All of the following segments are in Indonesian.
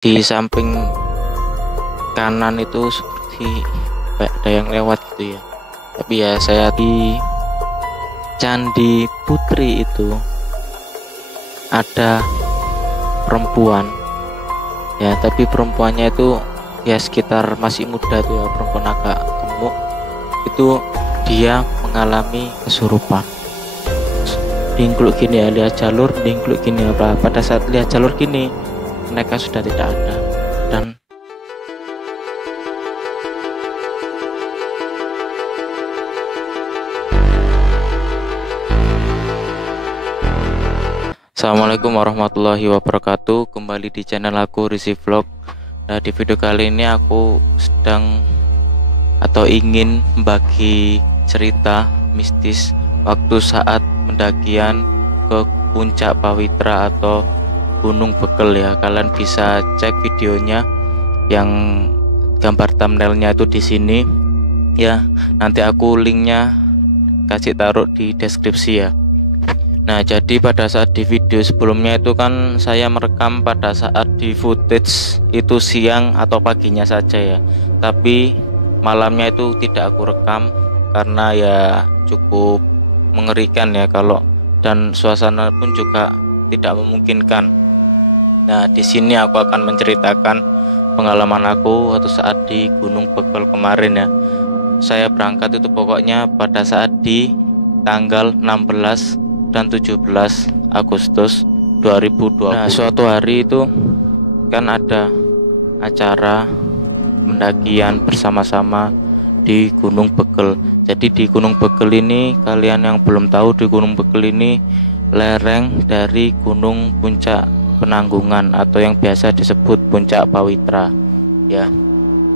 Di samping kanan itu seperti kayak ada yang lewat gitu ya. Tapi ya saya di Candi Putri itu ada perempuan ya, tapi perempuannya itu ya sekitar masih muda tuh ya, perempuan agak gemuk itu. Dia mengalami kesurupan. Dingkluk gini ya, lihat jalur dingkluk gini apa. Pada saat lihat jalur gini mereka sudah tidak ada. Dan Assalamualaikum warahmatullahi wabarakatuh. Kembali di channel aku, Rizzy Vlog. Nah, di video kali ini aku sedang atau ingin membagi cerita mistis waktu saat pendakian ke Puncak Pawitra atau Gunung Bekel ya. Kalian bisa cek videonya yang gambar thumbnailnya itu di sini ya. Nanti aku linknya kasih taruh di deskripsi ya. Nah, jadi pada saat di video sebelumnya itu kan saya merekam pada saat di footage itu siang atau paginya saja ya. Tapi malamnya itu tidak aku rekam karena ya cukup mengerikan ya kalau, dan suasana pun juga tidak memungkinkan. Nah, di sini aku akan menceritakan pengalaman aku waktu saat di Gunung Bekel kemarin ya. Saya berangkat itu pokoknya pada saat di tanggal 16 dan 17 Agustus 2020. Nah, suatu hari itu kan ada acara pendakian bersama-sama di Gunung Bekel. Jadi di Gunung Bekel ini, kalian yang belum tahu, di Gunung Bekel ini lereng dari Gunung Puncak Penanggungan atau yang biasa disebut Puncak Pawitra ya.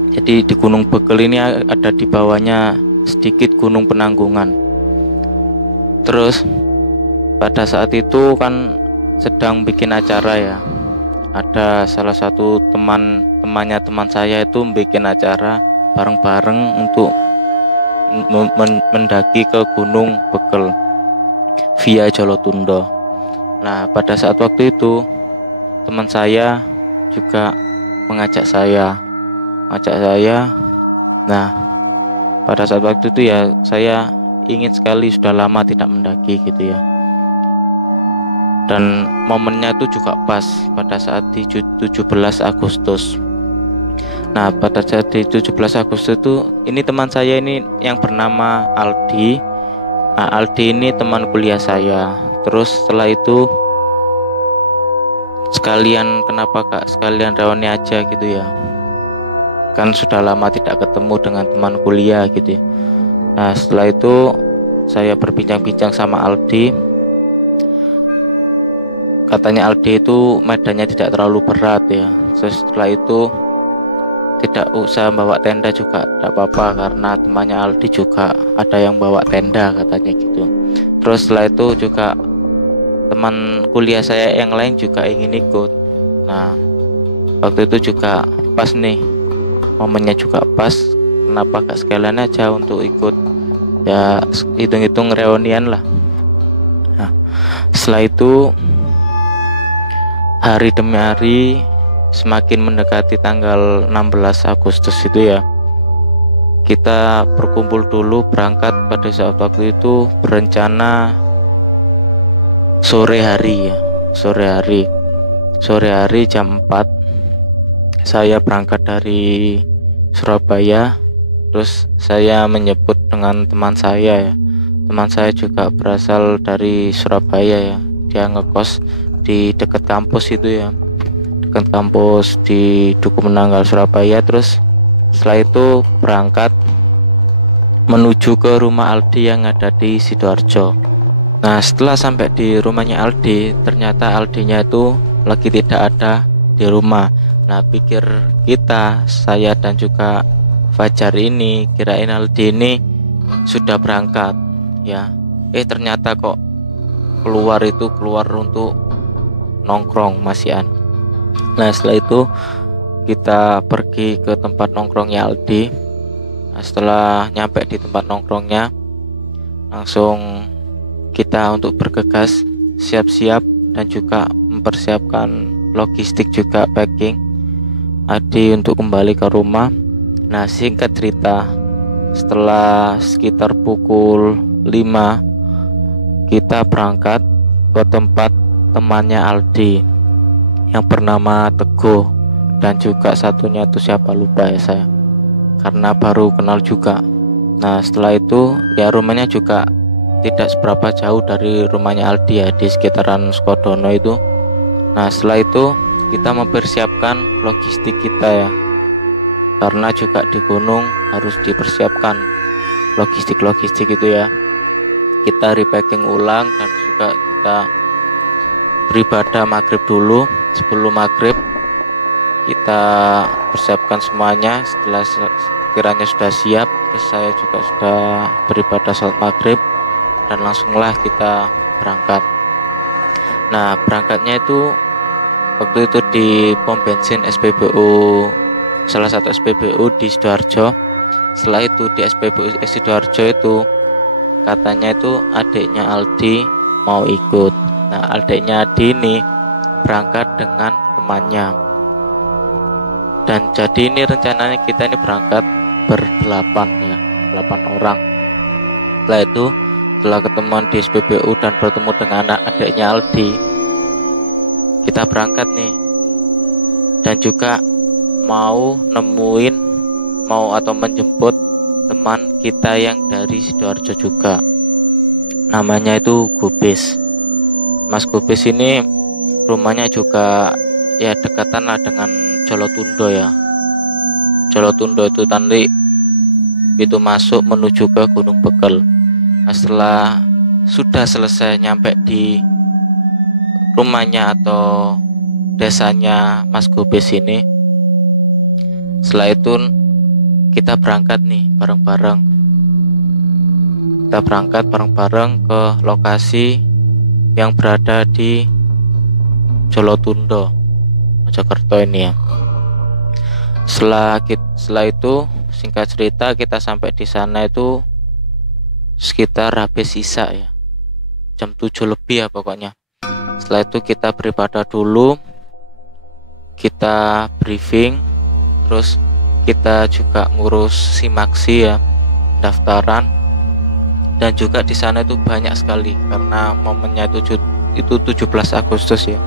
Jadi di Gunung Bekel ini ada di bawahnya sedikit Gunung Penanggungan. Terus pada saat itu kan sedang bikin acara ya. Ada salah satu temannya teman saya itu bikin acara bareng-bareng untuk mendaki ke Gunung Bekel via Jolotundo. Nah, pada saat waktu itu teman saya juga mengajak saya. Nah, pada saat waktu itu ya saya ingin sekali, sudah lama tidak mendaki gitu ya. Dan momennya itu juga pas pada saat di 17 Agustus. Nah, pada saat di 17 Agustus itu, ini teman saya ini yang bernama Aldi. Nah, Aldi ini teman kuliah saya. Terus setelah itu sekalian, kenapa kak, sekalian reuni aja gitu ya, kan sudah lama tidak ketemu dengan teman kuliah gitu ya. Nah, setelah itu saya berbincang-bincang sama Aldi. Katanya Aldi itu medannya tidak terlalu berat ya. Setelah itu tidak usah bawa tenda juga tidak apa-apa, karena temannya Aldi juga ada yang bawa tenda katanya gitu. Terus setelah itu juga teman kuliah saya yang lain juga ingin ikut. Nah, waktu itu juga pas nih, momennya juga pas. Kenapa gak sekalian aja untuk ikut ya, hitung-hitung reunian lah. Nah, setelah itu hari demi hari semakin mendekati tanggal 16 Agustus itu ya, kita berkumpul dulu berangkat. Pada saat waktu itu berencana sore hari ya, sore hari jam 4 saya berangkat dari Surabaya. Terus saya menyebut dengan teman saya ya, teman saya juga berasal dari Surabaya ya, dia ngekos di dekat kampus itu ya, dekat kampus di Duku Menanggal Surabaya. Terus setelah itu berangkat menuju ke rumah Aldi yang ada di Sidoarjo. Nah, setelah sampai di rumahnya Aldi, ternyata Aldinya itu lagi tidak ada di rumah. Nah, pikir kita, saya dan juga Fajar ini, kirain Aldi ini sudah berangkat ya. Ternyata kok keluar untuk nongkrong masihan. Nah, setelah itu kita pergi ke tempat nongkrongnya Aldi. Nah, setelah nyampe di tempat nongkrongnya, langsung kita untuk bergegas siap-siap dan juga mempersiapkan logistik juga, packing Adi untuk kembali ke rumah. Nah, singkat cerita, setelah sekitar pukul 5 kita berangkat ke tempat temannya Aldi yang bernama Teguh, dan juga satunya itu siapa lupa ya saya, karena baru kenal juga. Nah, setelah itu ya rumahnya juga tidak seberapa jauh dari rumahnya Aldi ya, di sekitaran Sukodono itu. Nah, setelah itu kita mempersiapkan logistik kita ya, karena juga di gunung harus dipersiapkan logistik itu ya. Kita repacking ulang dan juga kita beribadah maghrib dulu. Sebelum maghrib kita persiapkan semuanya. Setelah kiranya sudah siap, terus saya juga sudah beribadah sholat maghrib dan langsunglah kita berangkat. Nah, berangkatnya itu waktu itu di pom bensin SPBU, salah satu SPBU di Sidoarjo. Setelah itu di SPBU Sidoarjo itu katanya itu adiknya Aldi mau ikut. Nah, adiknya Aldi ini berangkat dengan temannya, dan jadi ini rencananya kita ini berangkat berdelapan ya, 8 orang. Setelah itu, setelah ketemuan di SPBU dan bertemu dengan anak adiknya Aldi, kita berangkat nih, dan juga mau menjemput teman kita yang dari Sidoarjo juga, namanya itu Gubis. Mas Gubis ini rumahnya juga ya dekatan lah dengan Jolotundo ya. Jolotundo itu tadi itu masuk menuju ke Gunung Bekel. Nah, setelah sudah selesai nyampe di rumahnya atau desanya Mas Gubis ini, setelah itu kita berangkat nih bareng-bareng. Kita berangkat bareng-bareng ke lokasi yang berada di Jolotundo, Mojokerto ini ya. Setelah itu singkat cerita kita sampai di sana itu sekitar habis isya ya, jam 7 lebih ya pokoknya. Setelah itu kita beribadah dulu, kita briefing, terus kita juga ngurus simaksi ya, daftaran. Dan juga di sana itu banyak sekali karena momennya itu 17 Agustus ya.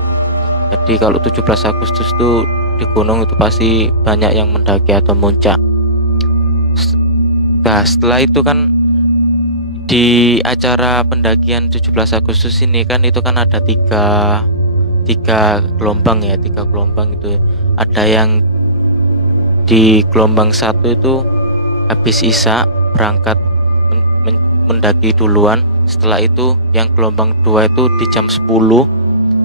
Jadi kalau 17 Agustus itu di gunung itu pasti banyak yang mendaki atau muncak. Nah, setelah itu kan di acara pendakian 17 Agustus ini kan itu kan ada tiga gelombang ya, 3 gelombang itu. Ada yang di gelombang 1 itu habis isya berangkat mendaki duluan. Setelah itu yang gelombang 2 itu di jam 10.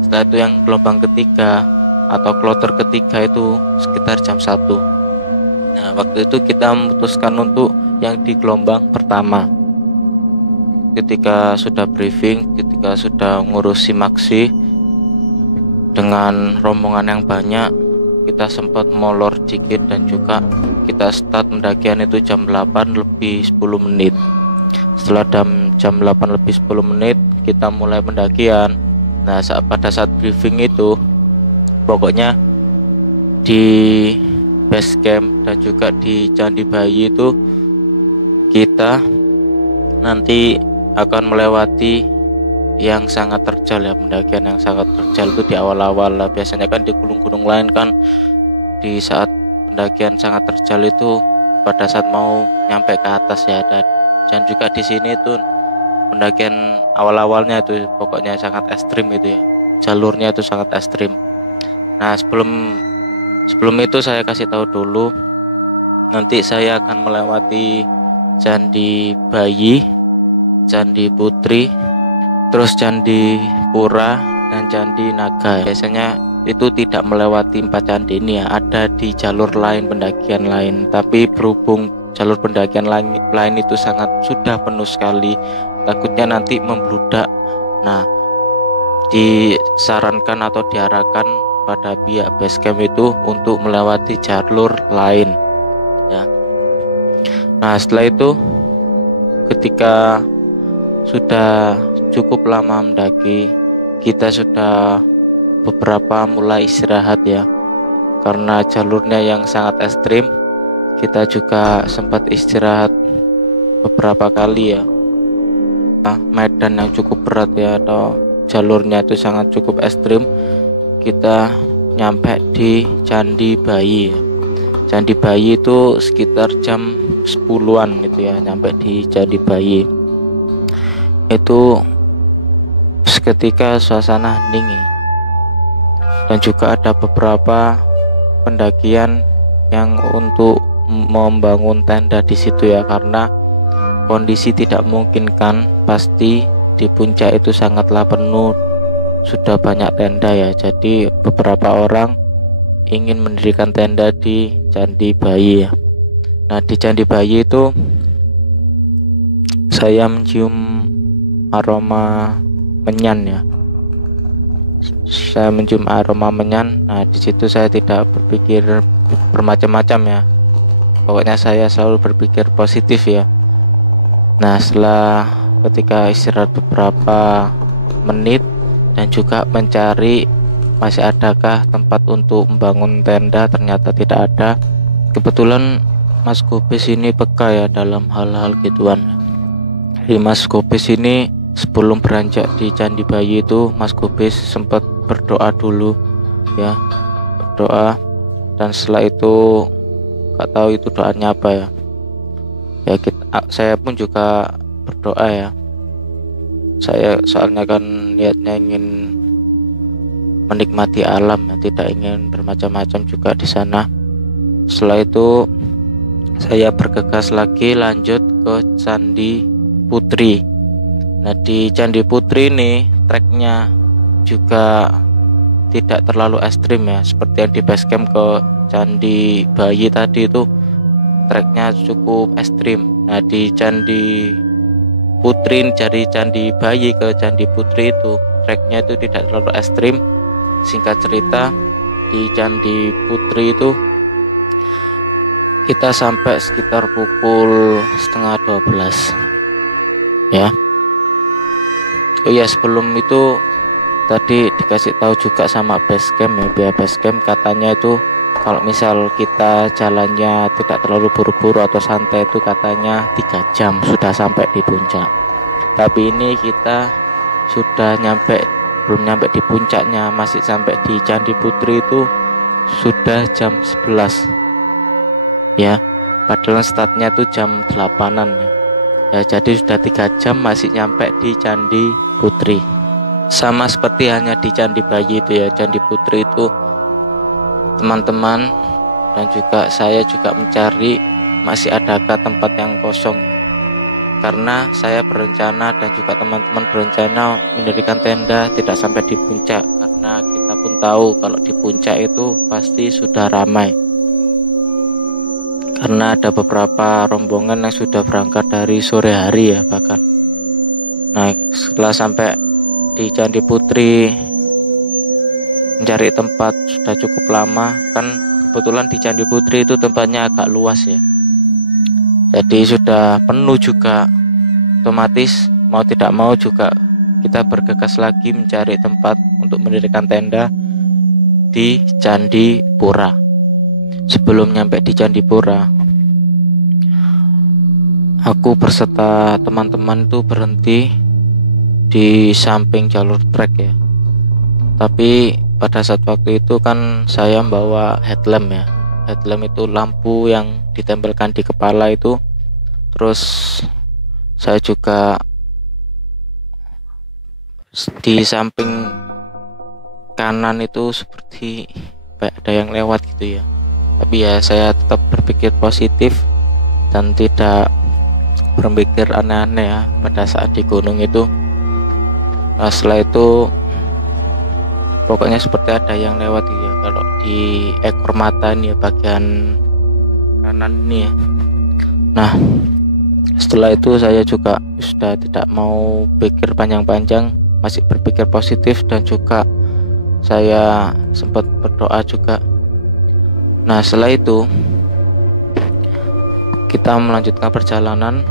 Setelah itu yang gelombang ketiga atau kloter ketiga itu sekitar jam 1. Nah, waktu itu kita memutuskan untuk yang di gelombang pertama. Ketika sudah briefing, ketika sudah ngurus simaksi dengan rombongan yang banyak, kita sempat molor dikit dan juga kita start pendakian itu jam 8 lebih 10 menit. Setelah jam 8 lebih 10 menit kita mulai pendakian. Nah, pada saat briefing itu pokoknya di base camp dan juga di Candi Bayi itu kita nanti akan melewati yang sangat terjal ya, pendakian yang sangat terjal itu di awal-awal lah. Biasanya kan di gunung-gunung lain kan di saat pendakian sangat terjal itu pada saat mau nyampe ke atas ya, dan juga di sini tuh pendakian awal-awalnya itu pokoknya sangat ekstrim itu ya, jalurnya itu sangat ekstrim. Nah, sebelum itu saya kasih tahu dulu, nanti saya akan melewati Candi Bayi, Candi Putri, terus Candi Pura dan Candi Naga. Biasanya itu tidak melewati 4 candi ini ya, ada di jalur lain, pendakian lain, tapi berhubung jalur pendakian lain itu sudah penuh sekali, takutnya nanti membludak. Nah, disarankan atau diarahkan pada pihak base camp itu untuk melewati jalur lain ya. Nah, setelah itu ketika sudah cukup lama mendaki, kita sudah beberapa mulai istirahat ya, karena jalurnya yang sangat ekstrim. Kita juga sempat istirahat beberapa kali ya. Medan yang cukup berat ya, atau jalurnya itu sangat cukup ekstrim. Kita nyampe di Candi Bayi ya. Candi Bayi itu sekitar jam 10-an gitu ya, nyampe di Candi Bayi. Itu seketika suasana hening ya. Dan juga ada beberapa pendakian yang untuk membangun tenda di situ ya, karena kondisi tidak memungkinkan. Pasti di puncak itu sangatlah penuh, sudah banyak tenda ya. Jadi beberapa orang ingin mendirikan tenda di Candi Bayi ya. Nah, di Candi Bayi itu saya mencium aroma menyan ya. Saya mencium aroma menyan. Nah, di situ saya tidak berpikir bermacam-macam ya. Pokoknya saya selalu berpikir positif ya. Nah, setelah ketika istirahat beberapa menit dan juga mencari masih adakah tempat untuk membangun tenda, ternyata tidak ada. Kebetulan Mas Gobes ini peka ya dalam hal-hal gituan. Jadi Mas Gobes ini sebelum beranjak di Candi Bayi itu, Mas Gobes sempat berdoa dulu ya, berdoa. Dan setelah itu gak tahu itu doanya apa ya. Saya pun juga berdoa ya. Saya soalnya kan niatnya ingin menikmati alam ya, tidak ingin bermacam-macam juga di sana. Setelah itu saya bergegas lagi lanjut ke Candi Putri. Nah, di Candi Putri ini treknya juga tidak terlalu ekstrim ya, seperti yang di basecamp ke Candi Bayi tadi itu treknya cukup ekstrim. Nah, di Candi Putri, dari Candi Bayi ke Candi Putri itu treknya itu tidak terlalu ekstrim. Singkat cerita, di Candi Putri itu kita sampai sekitar pukul 11:30 ya. Oh ya, sebelum itu tadi dikasih tahu juga sama basecamp ya, pihak basecamp katanya itu kalau misal kita jalannya tidak terlalu buru-buru atau santai itu katanya 3 jam sudah sampai di puncak. Tapi ini kita sudah belum nyampe di puncaknya, masih sampai di Candi Putri itu sudah jam 11 ya, padahal startnya itu jam 8-an ya. Jadi sudah 3 jam masih nyampe di Candi Putri. Sama seperti hanya di Candi Bayi itu ya, Candi Putri itu teman-teman dan juga saya juga mencari masih adakah tempat yang kosong, karena saya berencana dan juga teman-teman berencana mendirikan tenda tidak sampai di puncak, karena kita pun tahu kalau di puncak itu pasti sudah ramai, karena ada beberapa rombongan yang sudah berangkat dari sore hari ya bahkan. Nah, setelah sampai di Candi Putri mencari tempat sudah cukup lama, kan kebetulan di Candi Putri itu tempatnya agak luas ya, jadi sudah penuh juga. Otomatis mau tidak mau juga kita bergegas lagi mencari tempat untuk mendirikan tenda di Candi Pura. Sebelum nyampe di Candi Pura, aku berserta teman-teman itu berhenti di samping jalur trek ya. Tapi pada saat waktu itu kan saya membawa headlamp ya. Headlamp itu lampu yang ditempelkan di kepala itu. Terus saya juga di samping kanan itu seperti kayak ada yang lewat gitu ya. Tapi ya saya tetap berpikir positif dan tidak berpikir aneh-aneh ya pada saat di gunung itu. Nah, setelah itu pokoknya seperti ada yang lewat ya, kalau di ekor mata ini ya, bagian kanan ini ya. Nah, setelah itu saya juga sudah tidak mau pikir panjang-panjang, masih berpikir positif dan juga saya sempat berdoa juga. Nah, setelah itu kita melanjutkan perjalanan.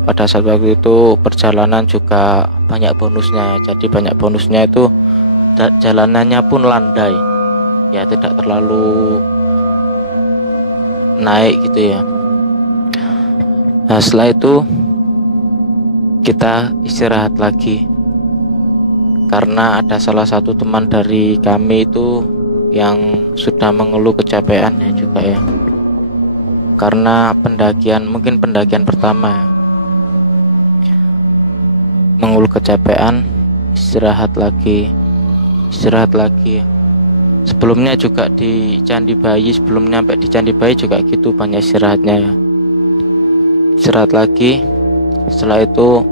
Pada saat waktu itu perjalanan juga banyak bonusnya, jadi banyak bonusnya itu jalanannya pun landai ya tidak terlalu naik gitu ya. Nah setelah itu kita istirahat lagi, karena ada salah satu teman dari kami itu yang sudah mengeluh kecapean ya juga ya, karena mungkin pendakian pertama ya. Mengeluh kecapean, istirahat lagi ya. Sebelumnya juga di Candi Bayi, sebelum nyampe di Candi Bayi juga gitu, banyak istirahatnya ya. Istirahat lagi, setelah itu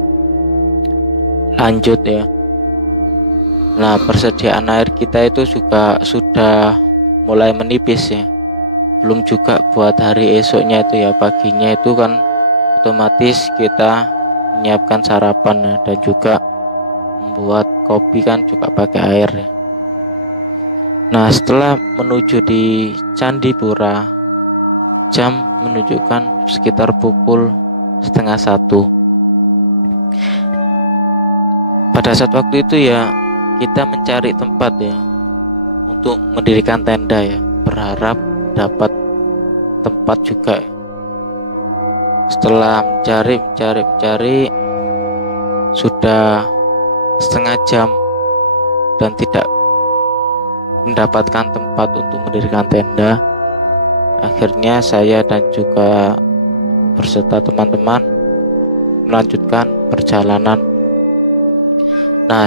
lanjut ya. Nah persediaan air kita itu juga sudah mulai menipis ya, belum juga buat hari esoknya itu ya. Paginya itu kan otomatis kita menyiapkan sarapan ya, dan juga membuat kopi kan juga pakai air ya. Nah setelah menuju di Candi Pura, jam menunjukkan sekitar pukul 12:30. Pada saat waktu itu ya kita mencari tempat ya untuk mendirikan tenda ya, berharap dapat tempat juga ya. Setelah mencari sudah setengah jam dan tidak mendapatkan tempat untuk mendirikan tenda, akhirnya saya dan juga berserta teman-teman melanjutkan perjalanan. Nah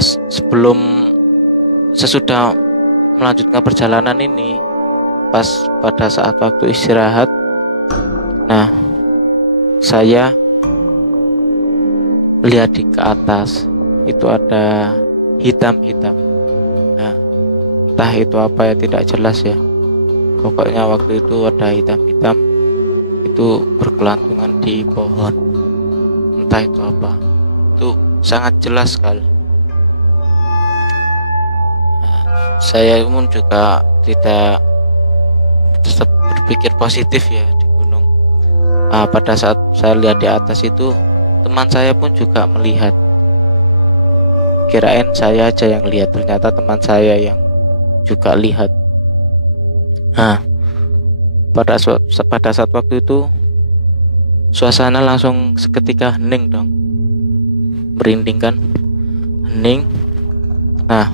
sesudah melanjutkan perjalanan ini, pas pada saat waktu istirahat, nah saya lihat ke atas itu ada hitam-hitam. Nah, entah itu apa ya, tidak jelas ya. Pokoknya waktu itu ada hitam-hitam itu bergelantungan di pohon. Entah itu apa. Itu sangat jelas sekali. Nah, saya pun juga tidak tetap berpikir positif ya di gunung. Pada saat saya lihat di atas itu, teman saya pun juga melihat. Kirain saya aja yang lihat, ternyata teman saya yang juga lihat. Nah pada saat waktu itu suasana langsung seketika hening dong, merinding kan, hening. Nah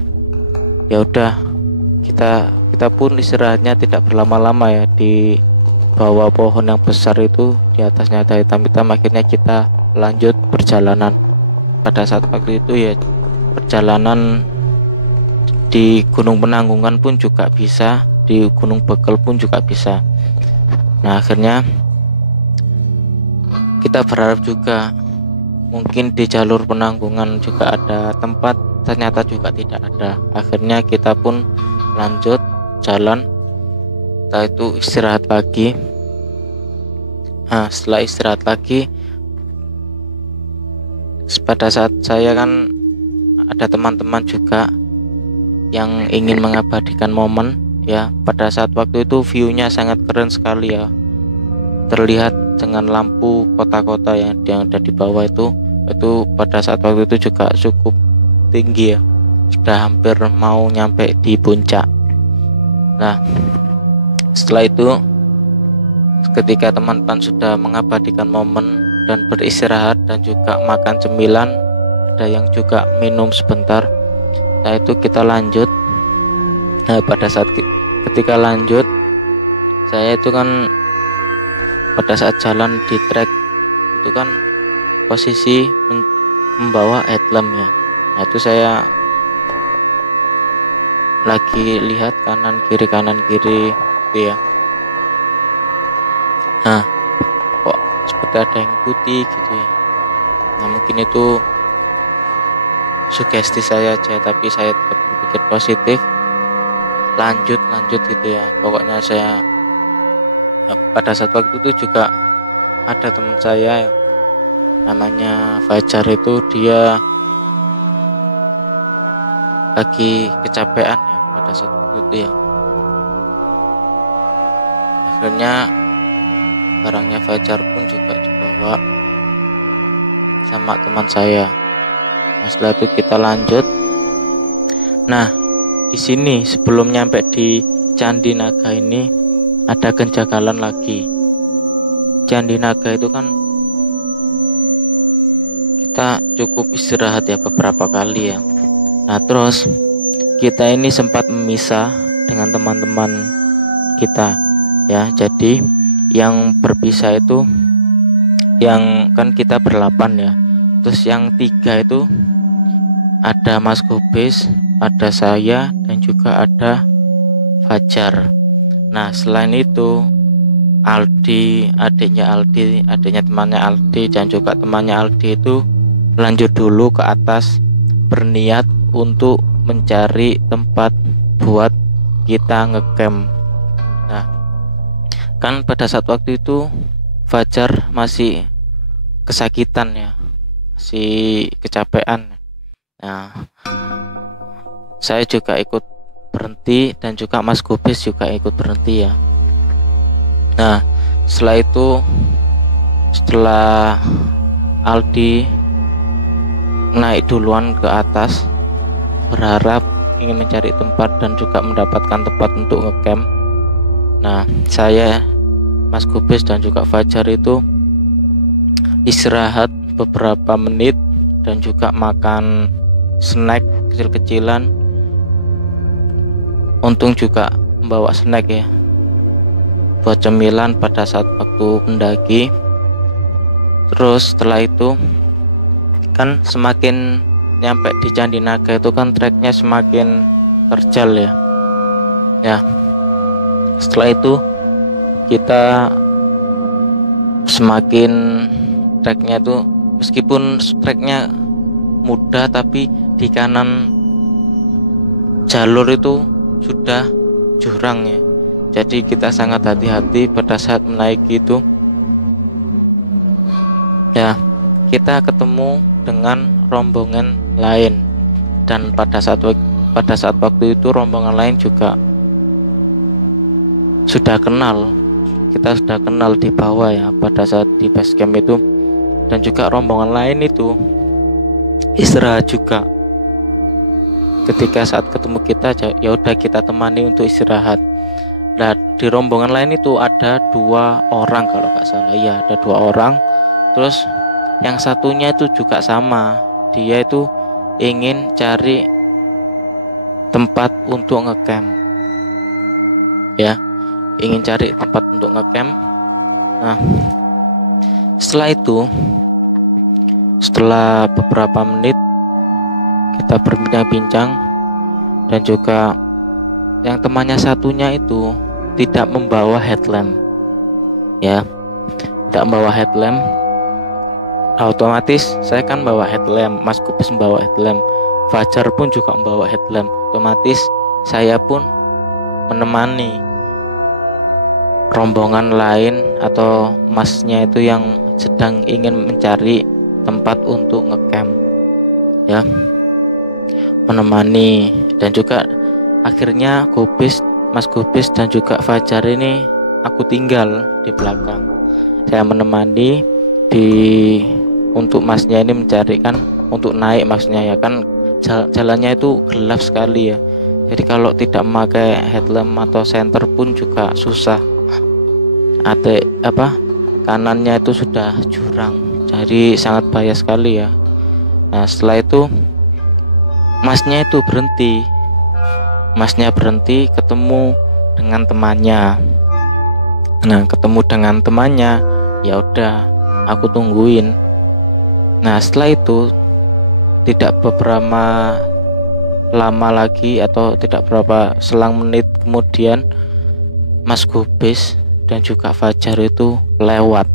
ya udah, kita pun istirahatnya tidak berlama-lama ya di bawah pohon yang besar itu. Di atasnya ada hitam-hitam. Akhirnya kita lanjut perjalanan. Pada saat waktu itu ya, perjalanan di Gunung Penanggungan pun juga bisa, di Gunung Bekel pun juga bisa. Nah akhirnya kita berharap juga mungkin di jalur Penanggungan juga ada tempat, ternyata juga tidak ada. Akhirnya kita pun lanjut jalan, setelah itu istirahat lagi. Nah setelah istirahat lagi, pada saat saya kan ada teman-teman juga yang ingin mengabadikan momen ya. Pada saat waktu itu view-nya sangat keren sekali ya, terlihat dengan lampu kota-kota yang ada di bawah itu pada saat waktu itu juga cukup tinggi ya, sudah hampir mau nyampe di puncak. Nah setelah itu ketika teman-teman sudah mengabadikan momen dan beristirahat dan juga makan cemilan, ada yang juga minum sebentar. Nah itu kita lanjut. Nah pada saat ketika lanjut, saya itu kan pada saat jalan di trek itu kan posisi membawa headlamp ya. Nah itu saya lagi lihat kanan kiri gitu ya. Nah kok seperti ada yang putih gitu ya. Nah mungkin itu sugesti saya aja, tapi saya tetap berpikir positif, lanjut gitu ya. Pokoknya saya pada saat waktu itu juga ada teman saya yang namanya Fajar, itu dia lagi kecapean ya pada saat itu ya. Akhirnya barangnya Fajar pun juga dibawa sama teman saya. Nah, setelah itu kita lanjut. Nah di sini sebelum nyampe di Candi Naga ini ada kejanggalan lagi. Candi Naga itu kan kita cukup istirahat ya beberapa kali ya. Nah terus kita ini sempat memisah dengan teman-teman kita ya. Jadi yang berpisah itu yang kan kita berlapan ya. Terus yang 3 itu ada Mas Gobes, ada saya, dan juga ada Fajar. Nah selain itu Aldi, adiknya temannya Aldi, dan juga temannya Aldi itu lanjut dulu ke atas, berniat untuk mencari tempat buat kita ngecamp. Nah kan pada saat waktu itu Fajar masih kesakitan ya, masih kecapean. Nah saya juga ikut berhenti, dan juga Mas Gobes juga ikut berhenti ya. Nah setelah itu, setelah Aldi naik duluan ke atas berharap ingin mencari tempat dan juga mendapatkan tempat untuk ngecamp. Nah saya, Mas Gobes, dan juga Fajar itu istirahat beberapa menit dan juga makan snack kecil-kecilan. Untung juga membawa snack ya buat cemilan pada saat waktu mendaki. Terus setelah itu kan semakin nyampe di Candi Naga itu kan treknya semakin terjal ya. Ya setelah itu kita semakin treknya itu, meskipun treknya mudah, tapi di kanan jalur itu sudah jurang ya. Jadi kita sangat hati-hati pada saat menaiki itu ya. Kita ketemu dengan rombongan lain, dan pada saat waktu itu rombongan lain juga sudah kenal, kita sudah kenal di bawah ya pada saat di base camp itu. Dan juga rombongan lain itu istirahat juga. Ketika saat ketemu kita, ya udah kita temani untuk istirahat. Dan di rombongan lain itu ada 2 orang kalau nggak salah ya, ada 2 orang. Terus yang satunya itu juga sama, dia itu ingin cari tempat untuk ngecamp ya, ingin cari tempat untuk ngecamp. Nah setelah itu, setelah beberapa menit kita berbincang-bincang, dan juga yang temannya satunya itu tidak membawa headlamp ya, tidak membawa headlamp. Otomatis saya kan bawa headlamp, Mas Gobes membawa headlamp, Fajar pun juga membawa headlamp. Otomatis saya pun menemani rombongan lain atau masnya itu yang sedang ingin mencari tempat untuk ngecamp ya, menemani. Dan juga akhirnya Mas Gobes dan juga Fajar ini aku tinggal di belakang. Saya menemani untuk masnya ini mencari kan, untuk naik maksudnya ya kan, jalannya itu gelap sekali ya. Jadi kalau tidak memakai headlamp atau senter pun juga susah. Ada kanannya itu sudah jurang, jadi sangat bahaya sekali ya. Nah setelah itu masnya berhenti, ketemu dengan temannya. Nah ketemu dengan temannya, ya udah aku tungguin. Nah setelah itu tidak beberapa lama lagi, atau tidak berapa selang menit kemudian, Mas Gobes dan juga Fajar itu lewat.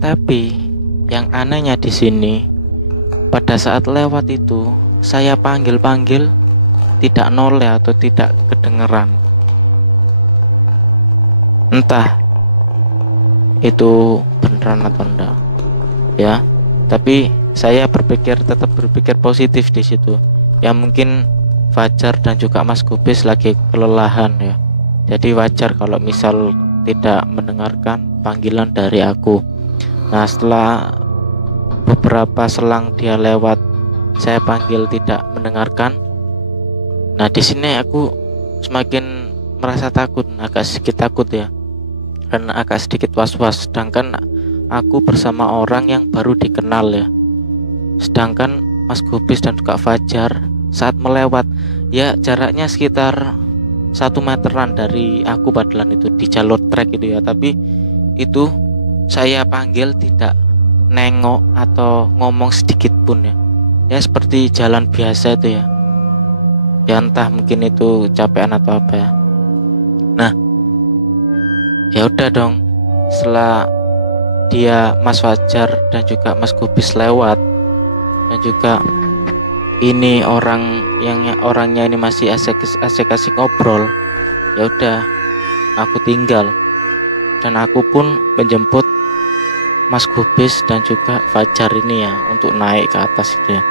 Tapi yang anehnya di sini, pada saat lewat itu saya panggil tidak noleh atau tidak kedengeran. Entah itu beneran atau enggak ya, tapi saya tetap berpikir positif di situ ya. Mungkin Fajar dan juga Mas Gobes lagi kelelahan ya, jadi wajar kalau misal tidak mendengarkan panggilan dari aku. Nah setelah beberapa selang dia lewat, saya panggil tidak mendengarkan, Nah, di sini aku semakin merasa takut, agak sedikit takut ya, dan agak sedikit was-was. Sedangkan aku bersama orang yang baru dikenal ya. Sedangkan Mas Gubis dan Kak Fajar saat melewat, ya jaraknya sekitar 1 meteran dari aku padahal itu di jalur trek itu ya, tapi itu saya panggil tidak nengok atau ngomong sedikit pun ya. Ya seperti jalan biasa itu ya. Ya entah mungkin itu capean atau apa ya. Nah, ya udah dong. Setelah dia Mas Fajar dan juga Mas Gubis lewat, dan juga ini orangnya ini masih asik ngobrol, ya udah aku tinggal dan aku pun menjemput Mas Gubis dan juga Fajar ini ya untuk naik ke atas itu ya.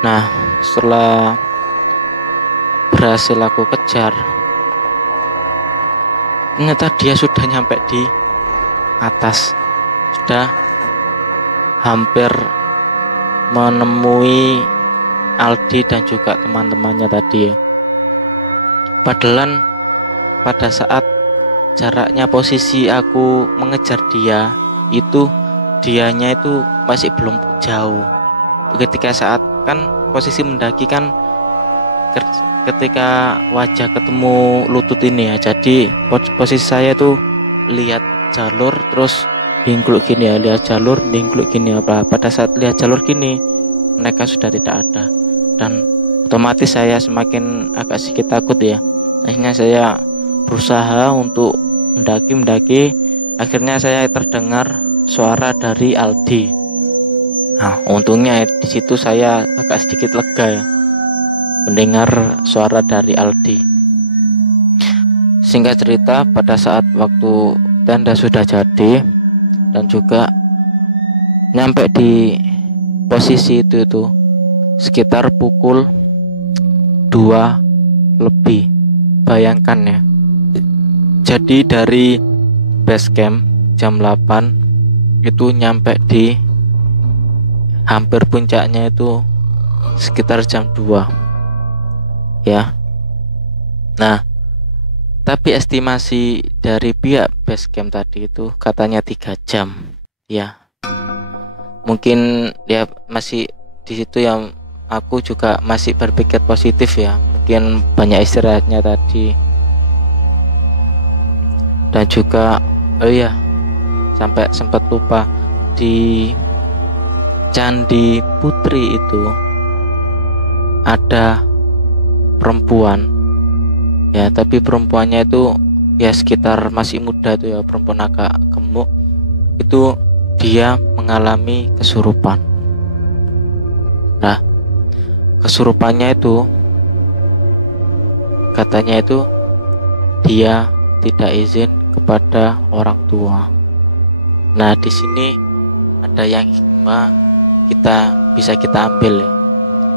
Nah, setelah berhasil aku kejar, ternyata dia sudah nyampe di atas, sudah hampir menemui Aldi dan juga teman-temannya tadi ya. Padahal pada saat jaraknya posisi aku mengejar dia itu, dianya itu masih belum jauh. Ketika saat kan posisi mendaki kan ketika wajah ketemu lutut ini ya, jadi posisi saya tuh lihat jalur terus dingkluk gini ya, lihat jalur dingkluk gini apa. Pada saat lihat jalur gini mereka sudah tidak ada, dan otomatis saya semakin agak sedikit takut ya. Akhirnya saya berusaha untuk mendaki. Akhirnya saya terdengar suara dari Aldi. Nah, untungnya di situ saya agak sedikit lega ya, mendengar suara dari Aldi. Singkat cerita, pada saat waktu tenda sudah jadi dan juga nyampe di posisi itu sekitar pukul 2 lebih. Bayangkan ya. Jadi dari base camp jam 8 itu nyampe di hampir puncaknya itu sekitar jam 2 ya. Nah, tapi estimasi dari pihak base camp tadi itu katanya 3 jam ya. Mungkin ya masih di situ yang aku juga masih berpikir positif ya, mungkin banyak istirahatnya tadi. Dan juga oh ya, sampai sempat lupa, di Candi Putri itu ada perempuan ya, tapi perempuannya itu ya sekitar masih muda tuh ya, perempuan agak gemuk. Itu dia mengalami kesurupan. Nah, kesurupannya itu katanya itu dia tidak izin kepada orang tua. Nah, di sini ada yang hikmah bisa kita ambil ya,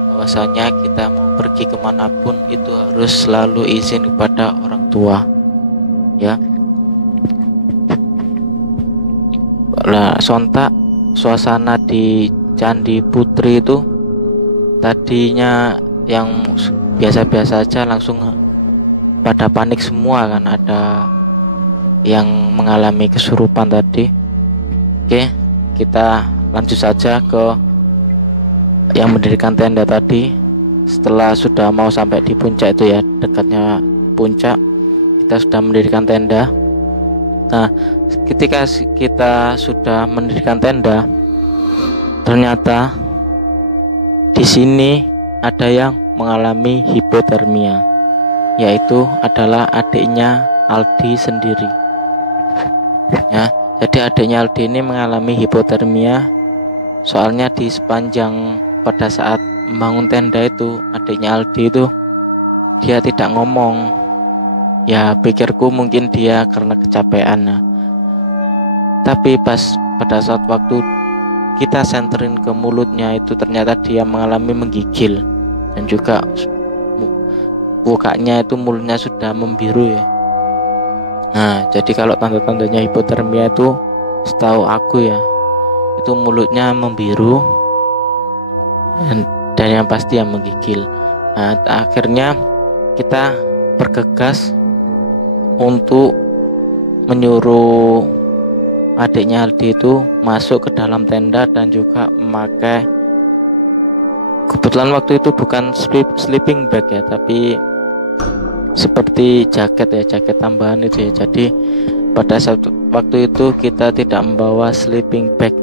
bahwasanya kita mau pergi kemanapun itu harus selalu izin kepada orang tua ya. Nah, sontak suasana di Candi Putri itu tadinya yang biasa-biasa aja langsung pada panik semua kan, ada yang mengalami kesurupan tadi. Oke, kita lanjut saja ke yang mendirikan tenda tadi. Setelah sudah mau sampai di puncak itu ya, dekatnya puncak, kita sudah mendirikan tenda. Nah, ketika kita sudah mendirikan tenda, ternyata di sini ada yang mengalami hipotermia, yaitu adalah adiknya Aldi sendiri ya. Jadi adiknya Aldi ini mengalami hipotermia, soalnya di sepanjang pada saat membangun tenda itu, adiknya Aldi itu dia tidak ngomong ya. Pikirku mungkin dia karena kecapean ya. Tapi pas pada saat waktu kita senterin ke mulutnya itu, ternyata dia mengalami menggigil, dan juga mukanya itu, mulutnya sudah membiru ya. Nah, jadi kalau tanda-tandanya hipotermia itu setahu aku ya, itu mulutnya membiru dan yang pasti yang menggigil. Nah, akhirnya kita bergegas untuk menyuruh adiknya Aldi itu masuk ke dalam tenda dan juga memakai, kebetulan waktu itu bukan sleeping bag ya, tapi seperti jaket tambahan itu ya. Jadi pada saat waktu itu kita tidak membawa sleeping bag.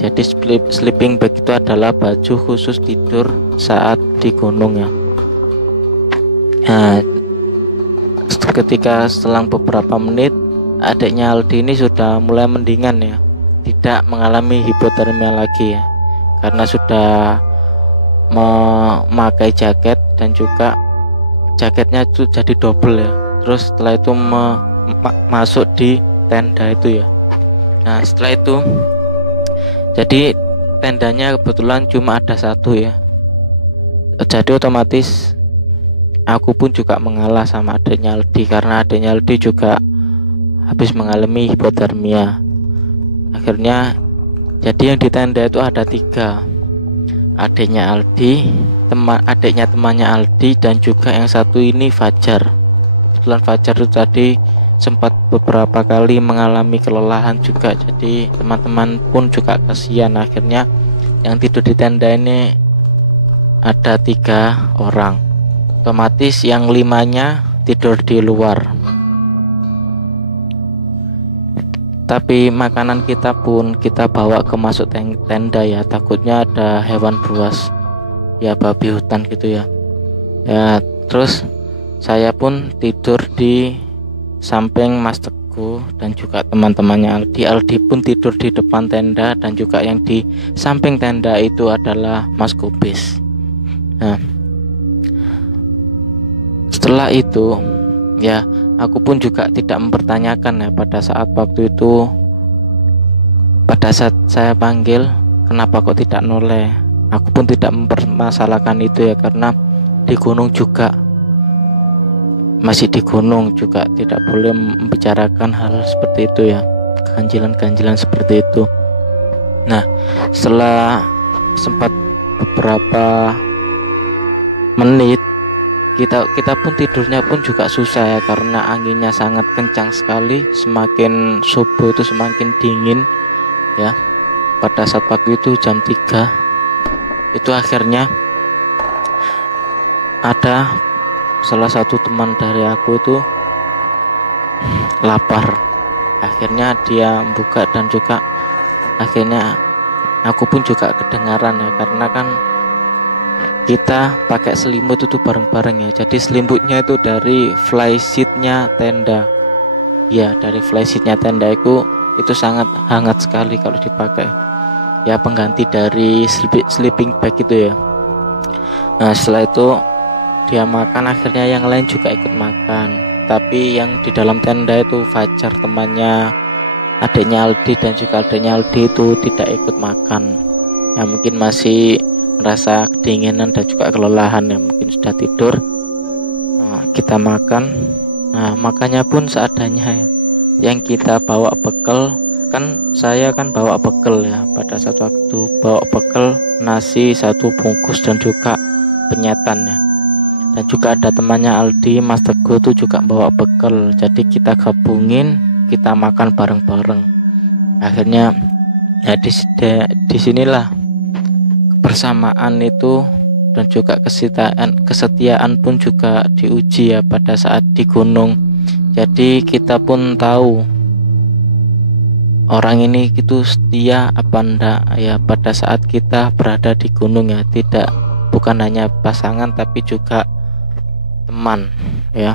Jadi sleeping bag itu adalah baju khusus tidur saat di gunung ya. Nah, ketika selang beberapa menit adiknya Aldi ini sudah mulai mendingan ya, tidak mengalami hipotermia lagi ya, karena sudah memakai jaket dan juga jaketnya itu jadi double ya. Terus setelah itu masuk di tenda itu ya. Nah, setelah itu jadi tendanya kebetulan cuma ada satu ya, jadi otomatis aku pun juga mengalah sama adiknya Aldi, karena adiknya Aldi juga habis mengalami hipotermia. Akhirnya jadi yang di tenda itu ada 3, adiknya Aldi, adiknya temannya Aldi, dan juga yang satu ini Fajar. Kebetulan Fajar itu tadi sempat beberapa kali mengalami kelelahan juga, jadi teman-teman pun juga kasihan. Akhirnya yang tidur di tenda ini ada 3 orang, otomatis yang 5-nya tidur di luar. Tapi makanan kita pun kita bawa ke masuk tenda ya, takutnya ada hewan buas ya, babi hutan gitu ya. Ya, terus saya pun tidur di samping Mas Teguh dan juga teman-temannya Aldi. Aldi pun tidur di depan tenda, dan juga yang di samping tenda itu adalah Mas Kubis. Nah, setelah itu ya, aku pun juga tidak mempertanyakan ya pada saat waktu itu, pada saat saya panggil kenapa kok tidak noleh. Aku pun tidak mempermasalahkan itu ya, karena di gunung juga, masih di gunung juga tidak boleh membicarakan hal seperti itu ya, ganjilan-ganjilan seperti itu. Nah, setelah sempat beberapa menit, kita pun tidurnya pun juga susah ya, karena anginnya sangat kencang sekali. Semakin subuh itu semakin dingin ya. Pada saat pagi itu jam 3 itu akhirnya ada salah satu teman dari aku itu lapar. Akhirnya dia buka, dan juga akhirnya aku pun juga kedengaran ya, karena kan kita pakai selimut itu bareng-bareng ya. Jadi selimutnya itu dari flysheetnya tenda ya, dari flysheetnya tenda itu sangat hangat sekali kalau dipakai ya, pengganti dari sleeping bag itu ya. Nah, setelah itu dia makan, akhirnya yang lain juga ikut makan. Tapi yang di dalam tenda itu Fajar, temannya adiknya Aldi, dan juga adiknya Aldi itu tidak ikut makan ya, mungkin masih merasa kedinginan dan juga kelelahan ya, mungkin sudah tidur. Nah, kita makan. Nah, makannya pun seadanya ya. Yang kita bawa bekal, kan saya kan bawa bekal ya, pada saat waktu bawa bekal nasi 1 bungkus dan juga penyetan ya. Dan juga ada temannya Aldi, Mas Teguh tuh juga bawa bekal. Jadi kita gabungin, kita makan bareng-bareng. Akhirnya ya di sinilah kebersamaan itu dan juga kesetiaan pun juga diuji ya pada saat di gunung. Jadi kita pun tahu orang ini itu setia apa enggak ya pada saat kita berada di gunung ya. Tidak, bukan hanya pasangan tapi juga teman ya.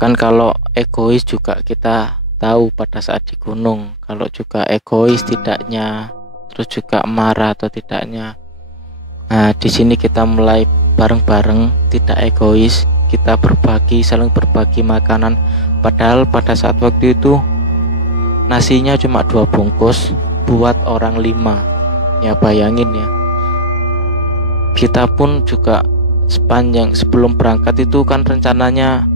Kan kalau egois juga kita tahu pada saat di gunung, kalau juga egois tidaknya, terus juga marah atau tidaknya. Nah, di sini kita mulai bareng-bareng, tidak egois, kita berbagi, saling berbagi makanan. Padahal pada saat waktu itu nasinya cuma 2 bungkus buat orang 5 ya, bayangin ya. Kita pun juga sepanjang sebelum berangkat itu kan rencananya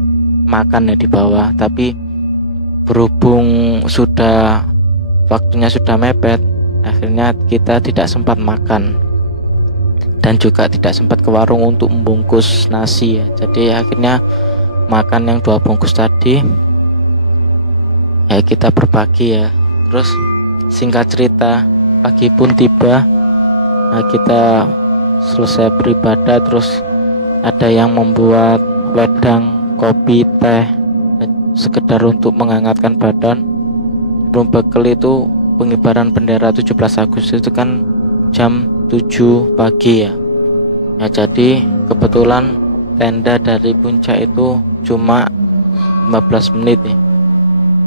makan ya di bawah, tapi berhubung waktunya sudah mepet, akhirnya kita tidak sempat makan. dan juga tidak sempat ke warung untuk membungkus nasi ya. Jadi akhirnya makan yang 2 bungkus tadi ya, kita berbagi ya. Terus singkat cerita, pagi pun tiba. Nah, kita selesai beribadah, terus ada yang membuat wedang, kopi, teh, sekedar untuk menghangatkan badan. Belum bekal itu pengibaran bendera 17 Agustus itu kan jam 7 pagi ya. Ya, jadi kebetulan tenda dari puncak itu cuma 15 menit ya.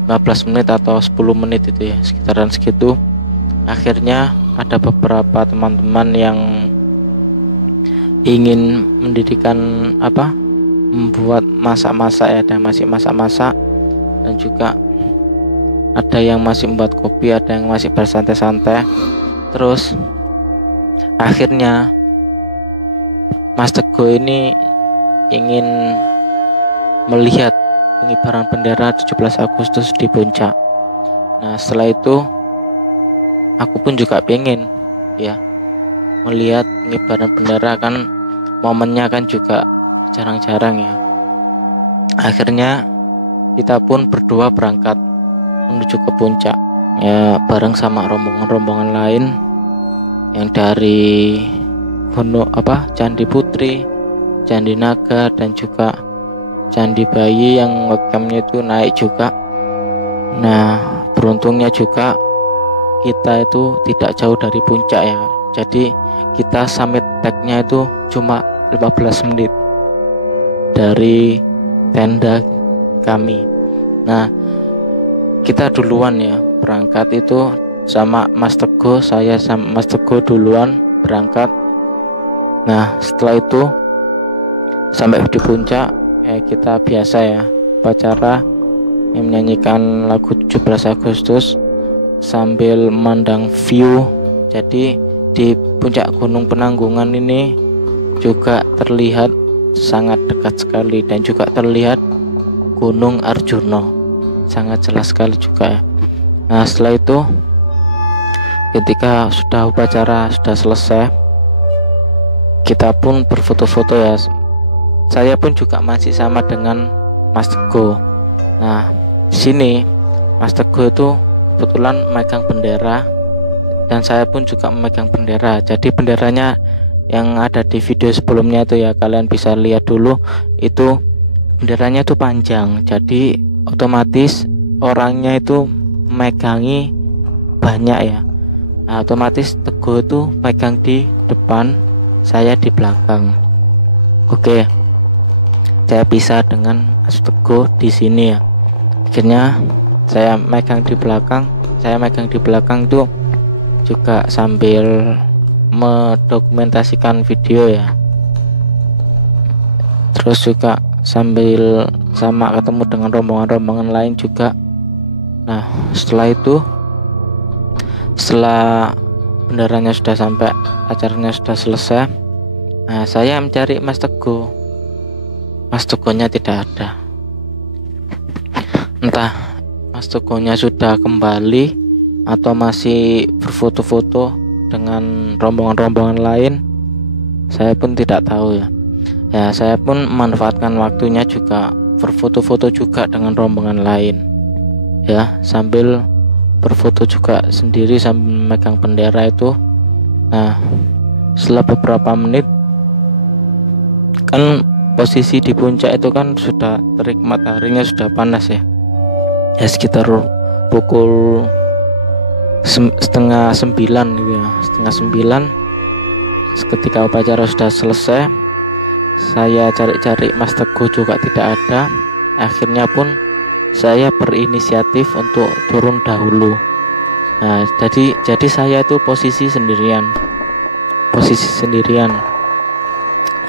15 menit atau 10 menit itu ya, sekitaran segitu. Akhirnya ada beberapa teman-teman yang ingin mendirikan membuat masak-masak ya, ada masih masak-masak, dan juga ada yang masih membuat kopi, ada yang masih bersantai-santai. Terus akhirnya Mas Teguh ini ingin melihat pengibaran bendera 17 Agustus di puncak. Nah, setelah itu aku pun juga pengen ya melihat pengibaran bendera, kan momennya kan juga jarang-jarang ya. Akhirnya kita pun berdua berangkat menuju ke puncak ya, bareng sama rombongan-rombongan lain yang dari Candi Putri, Candi Naga, dan juga Candi Bayi yang webcamnya itu naik juga. Nah, beruntungnya juga kita itu tidak jauh dari puncak ya. Jadi kita summit tag-nya itu cuma 15 menit dari tenda kami. Nah, kita duluan ya berangkat itu sama Mas Teguh. Saya sama Mas Teguh duluan berangkat. Nah, setelah itu sampai di puncak ya, kita biasa ya upacara yang menyanyikan lagu 17 Agustus sambil memandang view. Jadi di puncak Gunung Penanggungan ini juga terlihat sangat dekat sekali, dan juga terlihat Gunung Arjuna sangat jelas sekali juga ya. Nah, setelah itu ketika sudah upacara sudah selesai, kita pun berfoto-foto ya. Saya pun juga masih sama dengan Mas Teguh. Nah, di sini Mas Teguh itu kebetulan memegang bendera, dan saya pun juga memegang bendera. Jadi benderanya yang ada di video sebelumnya itu ya, kalian bisa lihat dulu, itu benderanya itu panjang. Jadi otomatis orangnya itu megangi banyak ya. Nah, otomatis Teguh itu pegang di depan, saya di belakang. Oke, saya pisah dengan Mas Teguh di sini ya. Akhirnya saya megang di belakang. Saya megang di belakang itu juga sambil mendokumentasikan video ya. Terus juga sambil sama ketemu dengan rombongan-rombongan lain juga. Nah, setelah itu, setelah benderanya sudah sampai, acaranya sudah selesai, nah saya mencari Mas Teguh. Mas Teguhnya tidak ada. Entah Mas Teguhnya sudah kembali atau masih berfoto-foto dengan rombongan-rombongan lain, saya pun tidak tahu ya. Ya, saya pun memanfaatkan waktunya juga berfoto-foto juga dengan rombongan lain ya, sambil berfoto juga sendiri sambil memegang bendera itu. Nah, setelah beberapa menit, kan posisi di puncak itu kan sudah terik, mataharinya sudah panas ya. Ya, sekitar pukul setengah 9 gitu ya, setengah 9. Ketika upacara sudah selesai, saya cari-cari Mas Teguh juga tidak ada. Akhirnya pun saya berinisiatif untuk turun dahulu. Nah, jadi saya itu posisi sendirian.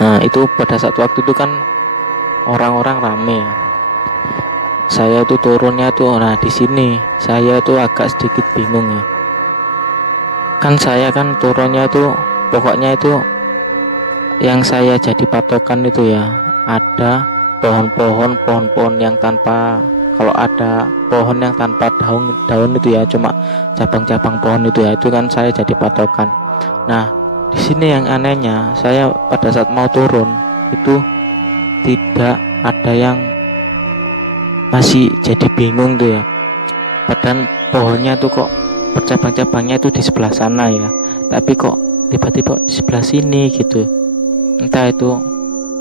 Nah, itu pada saat waktu itu kan orang-orang rame ya. Saya itu turunnya tuh, nah di sini saya itu agak sedikit bingung ya. Kan saya kan turunnya itu pokoknya itu yang saya jadi patokan itu ya, ada pohon-pohon yang tanpa, kalau ada pohon yang tanpa daun itu ya, cuma cabang-cabang pohon itu ya, itu kan saya jadi patokan. Nah, Di sini yang anehnya, saya pada saat mau turun itu tidak ada yang masih jadi bingung tuh ya. Padahal pohonnya tuh kok bercabang-cabangnya itu di sebelah sana ya, tapi kok tiba-tiba di sebelah sini gitu. Entah itu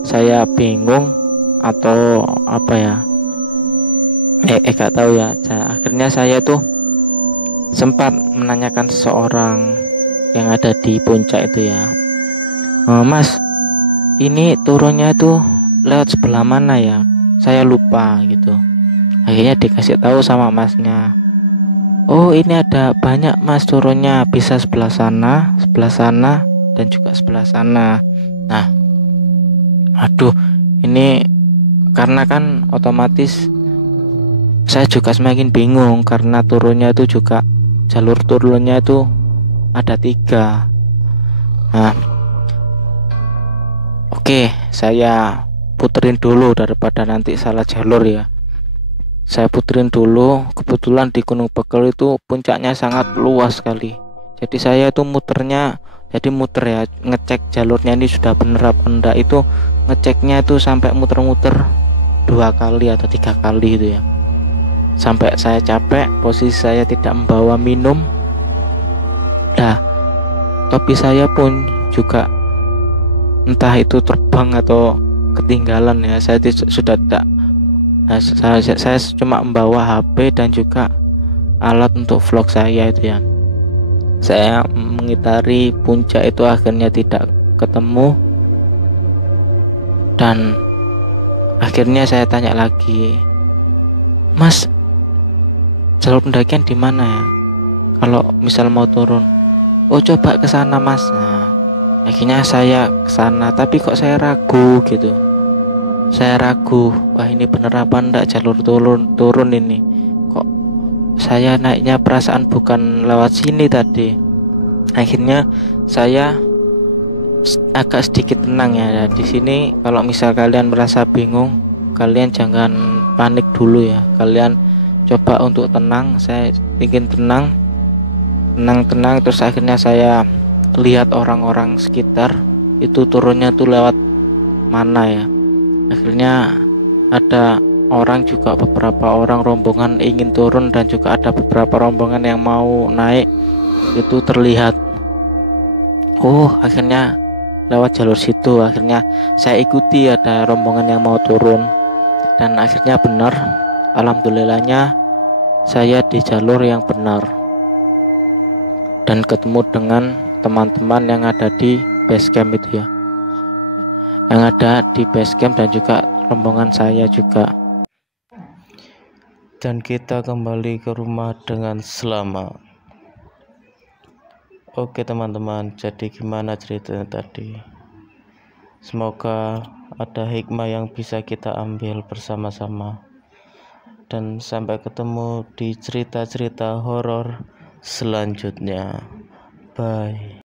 saya bingung atau apa ya, gak tahu ya. Akhirnya saya tuh sempat menanyakan seseorang yang ada di puncak itu ya, Mas, ini turunnya tuh lewat sebelah mana ya, saya lupa gitu. Akhirnya dikasih tahu sama masnya, oh ini ada banyak mas turunnya, bisa sebelah sana, dan juga sebelah sana. Nah, aduh, ini karena kan otomatis saya juga semakin bingung karena turunnya itu juga jalur turunnya itu ada 3. Nah, oke, saya puterin dulu daripada nanti salah jalur ya. Saya puterin dulu. Kebetulan di Gunung Bekel itu puncaknya sangat luas sekali. Jadi saya itu muter ya, ngecek jalurnya ini sudah bener apa enggak, itu ngeceknya itu sampai muter-muter 2 kali atau 3 kali itu ya. Sampai saya capek, posisi saya tidak membawa minum. Nah, topi saya pun juga entah itu terbang atau ketinggalan ya. Saya sudah tidak. Nah, saya cuma membawa HP dan juga alat untuk vlog saya itu ya. Saya mengitari puncak itu akhirnya tidak ketemu, dan akhirnya saya tanya lagi, Mas, jalur pendakian di mana ya? Kalau misal mau turun, oh coba ke sana mas. Nah, akhirnya saya ke sana, tapi kok saya ragu gitu. Saya ragu, wah ini bener apa enggak jalur turun ini. Kok saya naiknya perasaan bukan lewat sini tadi. Akhirnya saya agak sedikit tenang ya. Di sini kalau misal kalian merasa bingung, kalian jangan panik dulu ya. Kalian coba untuk tenang. Saya ingin tenang, terus akhirnya saya lihat orang-orang sekitar itu turunnya tuh lewat mana ya. Akhirnya ada orang juga, beberapa orang rombongan ingin turun dan juga ada beberapa rombongan yang mau naik, itu terlihat. Oh, akhirnya lewat jalur situ. Akhirnya saya ikuti, ada rombongan yang mau turun, dan akhirnya benar, alhamdulillahnya saya di jalur yang benar dan ketemu dengan teman-teman yang ada di base camp itu ya, yang ada di base camp dan juga rombongan saya juga. Dan kita kembali ke rumah dengan selamat. Oke teman-teman, jadi gimana ceritanya tadi? Semoga ada hikmah yang bisa kita ambil bersama-sama. Dan sampai ketemu di cerita-cerita horor selanjutnya. Bye.